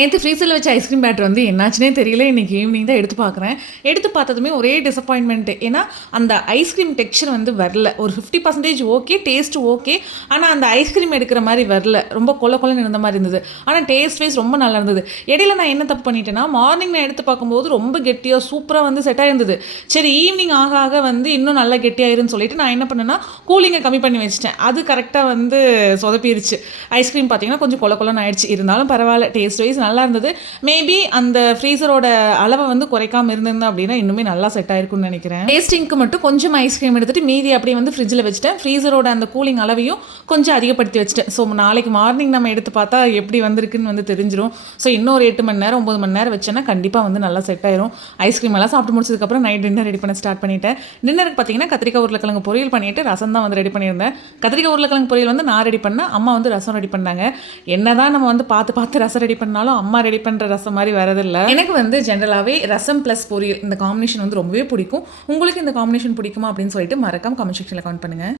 நேற்று ஃப்ரீசரில் வச்ச ஐஸ்கிரீம் பேட்டர் வந்து என்னாச்சுனே தெரியல. இன்றைக்கி ஈவினிங் தான் எடுத்து பார்க்குறேன். எடுத்து பார்த்ததுமே ஒரே டிசப்பாயின்மெண்ட்டு. ஏன்னா அந்த ஐஸ்கிரீம் டெக்ஸ்சர் வந்து வரல. ஒரு 50% ஓகே, டேஸ்ட் ஓகே. ஆனால் அந்த ஐஸ்கிரீம் எடுக்கிற மாதிரி வரல. ரொம்ப கொலன்னு இருந்த மாதிரி இருந்தது. ஆனால் டேஸ்ட் வைஸ் ரொம்ப நல்லா இருந்தது. இடையில நான் என்ன தப்பு பண்ணிட்டேன்னா, மார்னிங் நான் எடுத்து பார்க்கும்போது ரொம்ப கெட்டியாக சூப்பராக வந்து செட் ஆயிருந்தது. சரி ஈவினிங் ஆக ஆக வந்து இன்னும் நல்லா கெட்டியாயிருன்னு சொல்லிட்டு நான் என்ன பண்ணேன்னா, கூலிங்கை கம்மி பண்ணி வச்சிட்டேன். அது கரெக்டாக வந்து சொதப்பிருச்சு. ஐஸ்கிரீம் பார்த்தீங்கன்னா கொஞ்சம் கொலன்னு ஆயிடுச்சு. இருந்தாலும் பரவாயில்ல, டேஸ்ட் வைஸ் நல்லா இருந்தது. மேபி அந்த ஃப்ரீசரோட அளவை வந்து குறைக்காம இருந்திருந்தேன் அப்படின்னா இன்னுமே நல்லா செட் ஆயிருக்கும்னு நினைக்கிறேன். டேஸ்டிங்க்கு மட்டும் கொஞ்சம் ஐஸ்கிரீம் எடுத்துட்டு மீதி அப்படியே வந்து ஃப்ரிட்ஜில் வச்சுட்டேன். ஃப்ரீசரோட அந்த கூலிங் அளவையும் கொஞ்சம் அதிகப்படுத்தி வச்சுட்டேன். ஸோ நாளைக்கு மார்னிங் நம்ம எடுத்து பார்த்தா எப்படி வந்திருக்குன்னு வந்து தெரிஞ்சிடும். ஸோ இன்னும் ஒரு 8 மணி நேரம் 9 மணி நேரம் வச்சேன்னா கண்டிப்பாக வந்து நல்லா செட் ஆயிரும். ஐஸ்கிரீம் எல்லாம் சாப்பிட்டு முடிச்சதுக்கப்புறம் நைட் டின்னர் ரெடி பண்ண ஸ்டார்ட் பண்ணிட்டேன். டின்னருக்கு பார்த்தீங்கன்னா கத்திரிக்காய் உருளைக்கிழங்கு பொரியல் பண்ணிட்டு ரசம் தான் வந்து ரெடி பண்ணியிருந்தேன். கத்திரிக்காய் உருளைக்கிழங்கு பொரியல் வந்து நான் ரெடி பண்ணேன். அம்மா வந்து ரசம் ரெடி பண்ணாங்க. என்னதான் நம்ம வந்து பார்த்து ரசம் ரெடி பண்ணாலும் அம்மா ரெடி பண்ணுற ரசம் மாதிரி வரதில்லை. எனக்கு வந்து ஜென்ரலாகவே ரசம் ப்ளஸ் பொரியல் இந்த காம்பினேஷன் வந்து ரொம்பவே பிடிக்கும். உங்களுக்கு இந்த காம்பினேஷன் பிடிக்குமா அப்படின்னு சொல்லிட்டு மறக்காம கமெண்ட் செக்ஷனில் கமெண்ட் பண்ணுங்கள்.